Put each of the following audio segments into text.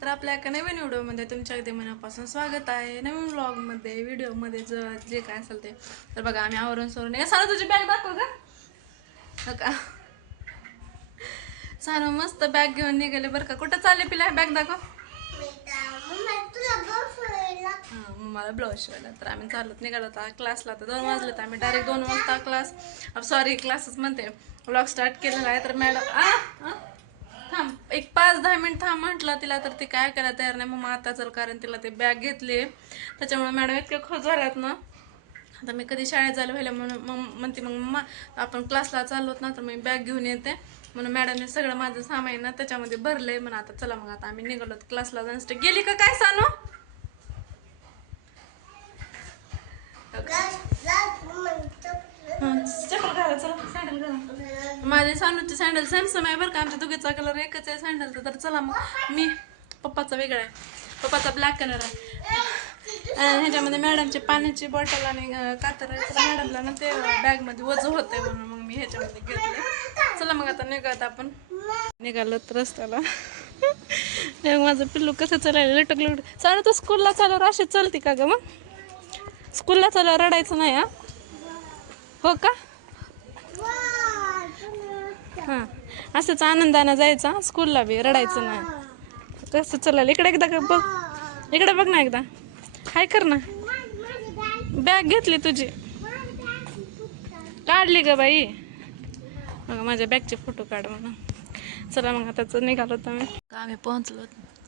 तर आपल्या एका नवीन व्हिडिओमध्ये तुमच्या अगदी मनापासून स्वागत आहे. नवीन व्लॉगमध्ये व्हिडिओमध्ये जे काय असेल ते. तर बघा आम्ही आवरून सोडून सारा तुझी बॅग दाखव का सारा मस्त बॅग घेऊन निघाले बरं का. कुठं चालले पिला बॅग दाखव. मला ब्लाऊज शिवायला. तर आम्ही चालत निघालो होता क्लासला. तर 2 वाजले तर आम्ही डायरेक्ट 2 वाजता क्लासच म्हणते व्लॉग स्टार्ट केलेला आहे. तर मॅडम थांब एक 5-10 मिनिट थांब म्हटलं तिला. तर ती काय करायला तयार नाही. मग आता चल कारण तिला ते बॅग घेतली त्याच्यामुळे मॅडम इतके खुश झाल्यात ना. आता मी कधी शाळेत जायला व्हायला म्हणून मग म्हणते मग मम्मा आपण क्लासला चाललोत ना तर मी बॅग घेऊन येते म्हणून मॅडमने सगळं माझं सामान ना त्याच्यामध्ये भरलंय. म्हणून आता चला मग आता आम्ही निघालोत क्लासला जाण्यासाठी. गेली का काय सानू? चप्पल घाला चला सँडल घाला. माझे सानूचे सँडल सॅमसंग आहे बरं का. आमच्या दोघीचा कलर एकच आहे सँडलचा. तर चला मग मी पप्पाचा वेगळा आहे. पप्पाचा ब्लॅक कलर आहे. ह्याच्यामध्ये मॅडमची पाण्याची बॉटल आणि कातर आहे. तर मॅडमला ना ते बॅगमध्ये वजन होतंय म्हणून मग मी ह्याच्यामध्ये घेतलं. चला मग आता निघत आपण निघालोत रस्त्याला. माझं पिल्लू कसं चालायला लटक सानू तू स्कूलला चालवर अशी चलती का ग? मग स्कूलला चालवर रडायचं नाही हा. हो का? हां असंच आनंदानं जायचा स्कूलला बी रडायचं नाही. कसं चालायला इकडे एकदा बघ. इकडे बघ ना एकदा. हाय कर ना. बॅग घेतली तुझी काढली ग बाई. मग माझ्या बॅगचे फोटो काढ म्हणून. चला मग आताच निघालो होतो आम्ही पोहोचलो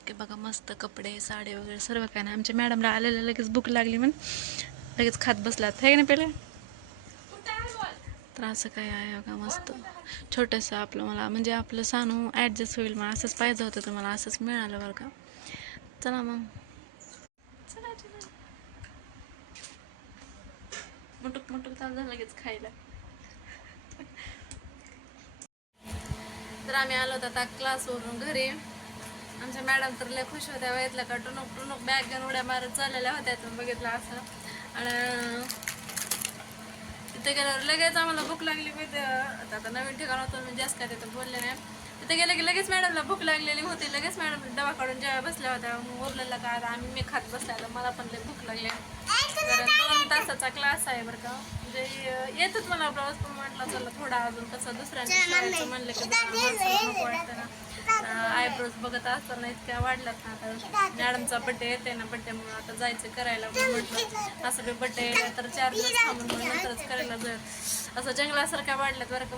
की बघा मस्त कपडे साडी वगैरे सर्व काय नाही. आमच्या मॅडमला आलेलं लगेच भूक लागली म्हणून लगेच खात बसलात हे ना पहिले. तर असं काय आहे बघा मस्त छोटंसं आपलं मला म्हणजे आपलं सानू ॲडजस्ट होईल मला असंच पाहिजे होतं. तर मला असंच मिळालं बरं का. चला मग चला मुटुक मुटुक झालं लगेच खायला. तर आम्ही आलो होतो आता क्लासवरून घरी. आमच्या मॅडम तर लय खुश होत्या. वयातल्या का टुनूक टुनूक बॅग घेऊन उड्या मारत चाललेल्या होत्या. तुम्ही बघितलं असं. आणि तिथे गेल्यावर लगेच आम्हाला भूक लागली. आता नवीन ठिकाण होतं मी जास्त काय तिथं बोलले नाही. तिथे गेलं की लगेच मॅडमला भूक लागलेली होती. लगेच मॅडम डबा काढून जेव्हा बसल्या होत्या. उरलेला का मी खात बसल्या. मला पण लय भूक लागली. तर 2 तासाचा क्लास आहे बरं का. म्हणजे येतच मला ब्लाऊज पण म्हटलं चला थोडा अजून कसं दुसऱ्यांच्या शिवायचं म्हणलं की नको वाटतं ना. आयब्रोज बघत असताना इतक्या वाढल्यात ना. आता मॅडमचा बड्डे येते ना. बड्डेमुळे आता जायचं करायला म्हटलं असं बी बड्डे तर 4 दिवस थांबून नंतरच करायला जाईल. असं जंगलासारख्या वाढल्यात बरं का.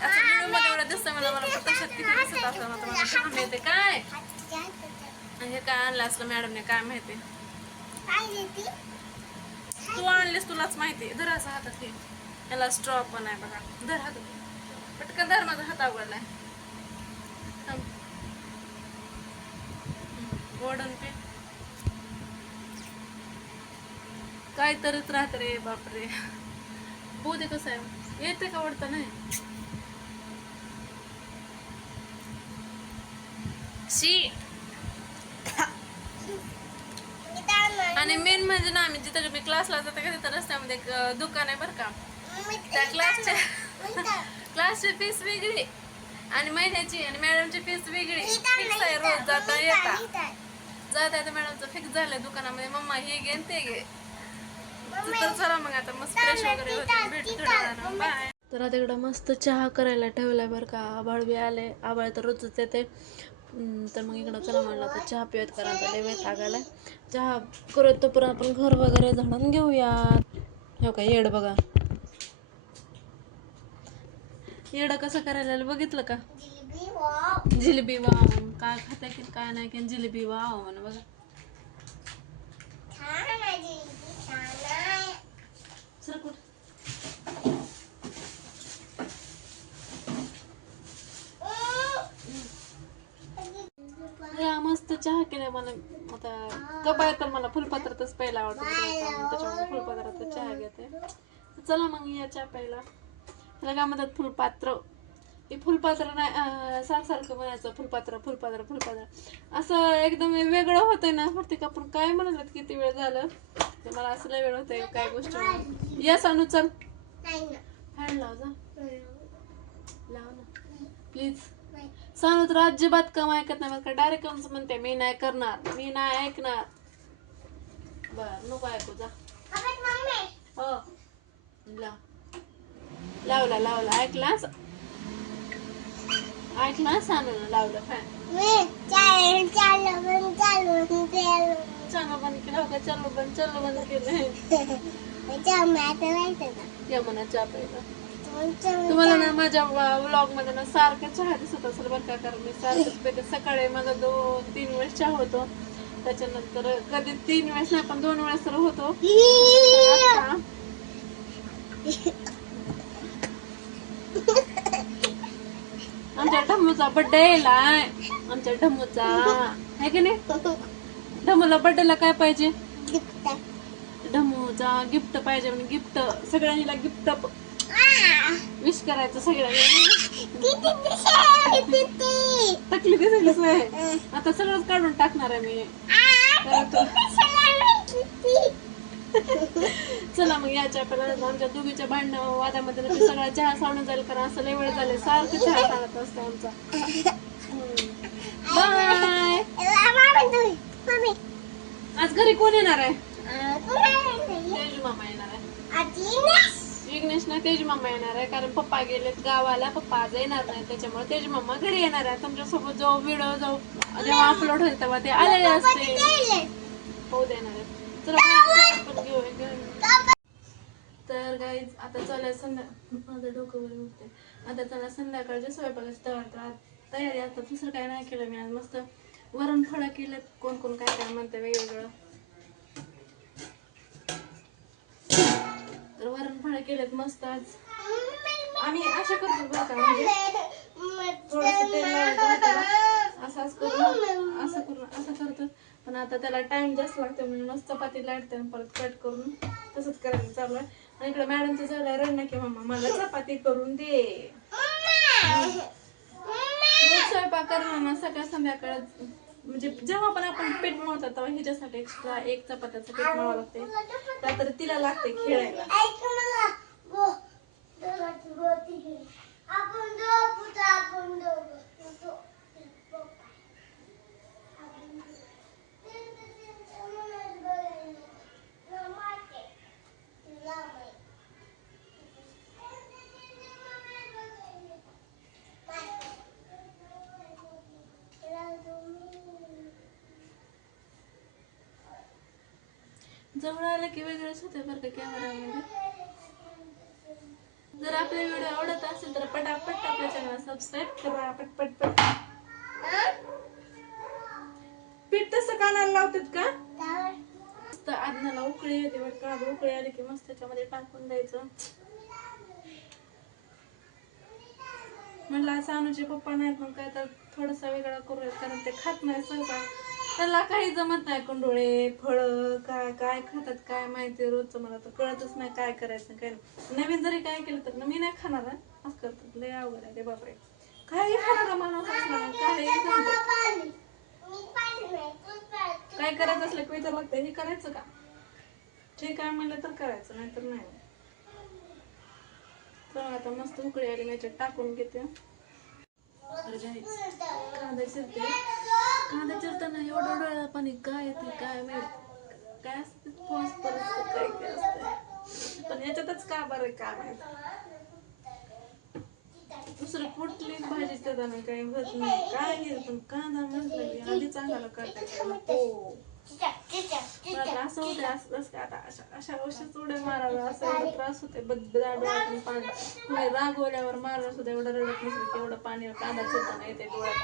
असं व्हिडिओमध्ये एवढं दिसतं मला तशात किती दिसत असतं ना. तुम्हाला काय माहिती काय हे काय आणलं असलं मॅडमने काय माहिती. तू आणलीस तुलाच माहिती. धर असं हातात घे. याला स्ट्रॉ पण आहे बघा. धर हातात पटकन धर. माझा हात आवडलाय. ओढून पे काय तरच राहत रे बापरे. बघू दे कसं आहे. येते का ओढता नाही. शी आणि मेन म्हणजे ना आम्ही जिथं मी क्लासला जाते का तिथं रस्त्यामध्ये एक दुकान आहे बरं का. त्या क्लासची फीस वेगळी आणि महिन्याची आणि मॅडमची फीस वेगळी. फिक्स आहे रोज जाता येता जाता मॅडमचं फिक्स झालंय दुकानामध्ये. मम्मा हे घे ते घे. तर चला मग आता मस्त फ्रेश वगैरे होते. भेटू थोड्या वेळानं. बाय. तर आता इकडं मस्त चहा करायला ठेवलाय बरं का. आभाळ बी आले. आभाळ तर रोजच येते. तर मग इकडं चला म्हणलं तर चहा पिऊयात कारण लय वेळ आगायला. चहा करत तोपर्यंत आपण घर वगैरे झाडून घेऊयात. हो का येड बघा. येडं कसं करायला बघितलं का. जिलेबी वाव काय खाता की काय नाही की जिलेबी वाव म्हणा बघा. मस्त चहा केलाय मला. आता कप आहे तर मला फुलपात्रातच प्यायला आवडतं त्याच्यामुळे फुलपात्रात चहा घेते. चला मग या चहा प्यायला. त्याला काय म्हणतात फुलपात्र. हे फुलपात्र नाही सारखं म्हणायचं फुलपात्र फुलपात्र फुलपात्र असं एकदम वेगळं होतंय ना. फक्त आपण काय म्हणाल किती वेळ झालं तर मला असं लय वेळ होतंय काय गोष्टी. या सानू चल फॅन लाव जा. लाव ना प्लीज. सानू तर अजिबात काम ऐकत नाही, का डायरेक्ट म्हणते मी नाही करणार, मी नाही ऐकणार. बर नको ऐकू जा. हो लावला लावला ऐकला ऐकला सानूला लावलं फॅन. चालू बंद केलं का? चालू बंद केलं. यमुना चहा प्यायला. तुम्हाला ना माझ्या व्लॉग मध्ये ना सारखं चहा दिसत असेल बरं का, कारण मी सारखंच पेते. सकाळी माझा 2-3 वेळेस चहा होतो, त्याच्यानंतर कधी 3 वेळेस नाही पण 2 वेळेस तर होतो. आमच्या ढम्मूचा बर्थडे येलाय, आमच्या ढम्मूचा आहे की नाही. ढम्मूला बर्थडेला काय पाहिजे? ढम्मूचा गिफ्ट पाहिजे. म्हणजे गिफ्ट सगळ्यांना गिफ्ट विश करायचं सगळ्यांनी. टाकली दिसलीच आहे आता, सगळंच काढून टाकणार आहे मी. चला मग याच्या आपल्याला आमच्या दोघीच्या भांडण वादामध्ये सगळा चहा सांडून जाईल, कारण असं लय वेळ झाले सारखं चहा सांगत असतो आमचा. बाय. आज घरी कोण येणार आहे? तेजू मामा येणार आहे. विघ्नेश ना तेजू मामा येणार आहे, कारण पप्पा गेलेत गावाला. पप्पा आज येणार नाही, त्याच्यामुळे तेजू मामा घरी येणार आहे. तुमच्यासोबत जो व्हिडिओ जेव्हा अपलोड होईल तेव्हा ते आलेले असते. हो देणार आहे. तर गाईज आता चालू माझं डोकं वर उठते. आता चला संध्याकाळच्या स्वयंपाकाची तयारी. आता दुसरं काय नाही केलं मी आज. मस्त वरण फळं केलं. कोण कोण काय काय म्हणते वेगवेगळं. तर वरण फळं केलेत मस्त. आज आम्ही अशा करतो बरं का, म्हणजे थोडंसं तेल लावायचं असं करून असं करतो. पण आता त्याला टाइम जास्त लागतो म्हणून मस्त चपाती लाटते आणि परत कट करून तसंच करायला चालू आहे. आणि इकडे मॅडमचं झालं रडणं की मम्मा मला चपाती करून दे. रोज स्वयंपाक करणं ना सकाळ संध्याकाळ, म्हणजे जेव्हा पण आपण पीठ मळतो तेव्हा हिच्यासाठी एक्स्ट्रा एक चपात्याचं पीठ मळावं लागते. रात्री तिला लागते खेळायला. जवळ आलं की वेगळंच होते बरं का कॅमेरामध्ये. जर आपले व्हिडिओ आवडत असेल तर पटापट आपल्या चॅनल सबस्क्राईब करा. पटपट पीठ तसं कानाला लावतात का? मस्त आदनाला उकळी येते बरं. उकळी आली की मस्त त्याच्यामध्ये टाकून द्यायचं. म्हणलं सानूचे पप्पा नाहीत मग काय तर थोडासा वेगळा करूया, कारण ते खात नाही सहसा. त्याला काही जमत नाही. कंडोळे फळ काय काय खातात काय माहिती. रोजचं मला तर कळतच नाही काय करायचं काय नाही. नवीन जरी काय केलं तर मी नाही खाणार असं करतात. लय अवघड आहे रे बापरे. काही खाणारा माणूस असला ना काही काय करायचं असलं की विचार लागतं हे करायचं का, ठीक आहे म्हणलं तर करायचं, नाही तर नाही. तर आता मस्त उकळी आली याच्यात टाकून घेते. कांदा चिरते. कांदा चिरताना एवढं डोळ्याला पाणी काय येते काय माहित. काय असते काय काय असतंय, पण याच्यातच का बरं काय माहित. दुसरं कुठलीच भाजी त्याला काही होत नाही काय नाही, पण कांदा म्हटलं की आधी चांगला करता नको. असं होते असं आता अशा औषध उड्या माराव्या असं एवढा त्रास होते. बद्दा डोळ्यातून पाणी. कुणी रागवल्यावर मारलं सुद्धा एवढं रडत नसेल की एवढं पाणी कांदा चिरताना येते डोळ्यात.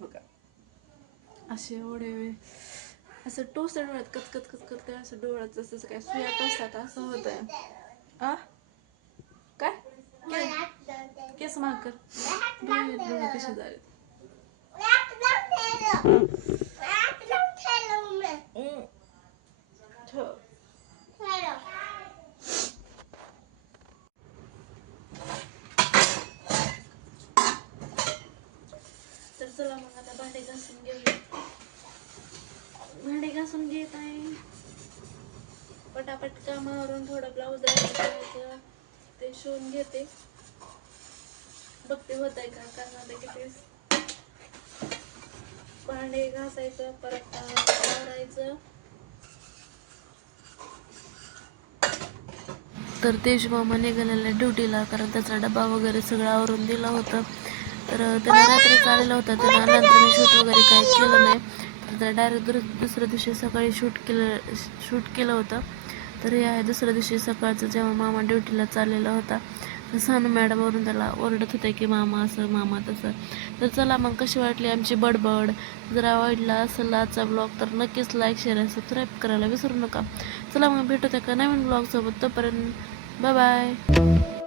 बघा असे एवढे असं टोस्ट डोळ्यात कचकच कचकच काय असं डोळ्यात जसं काय सुया टोचतात असं होत आहे. काय केस माग कर डोळे कसे झाले. तर चला मग आता भांडे घासून घेऊया. पटापट कामावरून थोडं ब्लाऊज करायचं ते शिवून घेते, बघते होत आहे का. कारण आता किती भांडे घासायचं, परत आवरायचं. तर तेज मामा निघालेला ड्युटीला, कारण त्याचा डबा वगैरे सगळं आवरून दिला होता. तर त्याला रात्री आलेला होता, त्यानं आल्यानंतर मी शूट वगैरे काही केलं नाही. तर त्याला डायरेक्ट दुसऱ्या दिवशी सकाळी शूट केलं होतं. तर हे आहे दुसऱ्या दिवशी सकाळचं, जेव्हा मामा ड्युटीला चाललेला होता. तर सानू मॅडमवरून त्याला ओरडत होते की मामा असं मामा तसं. तर चला मग कशी वाटली आमची बडबड. जर आवडला असेल आजचा ब्लॉग तर नक्कीच लाईक शेअर आणि सबस्क्राईब करायला विसरू नका. चला मग भेटू त्या का नवीन ब्लॉगसोबत. तोपर्यंत बाय बाय.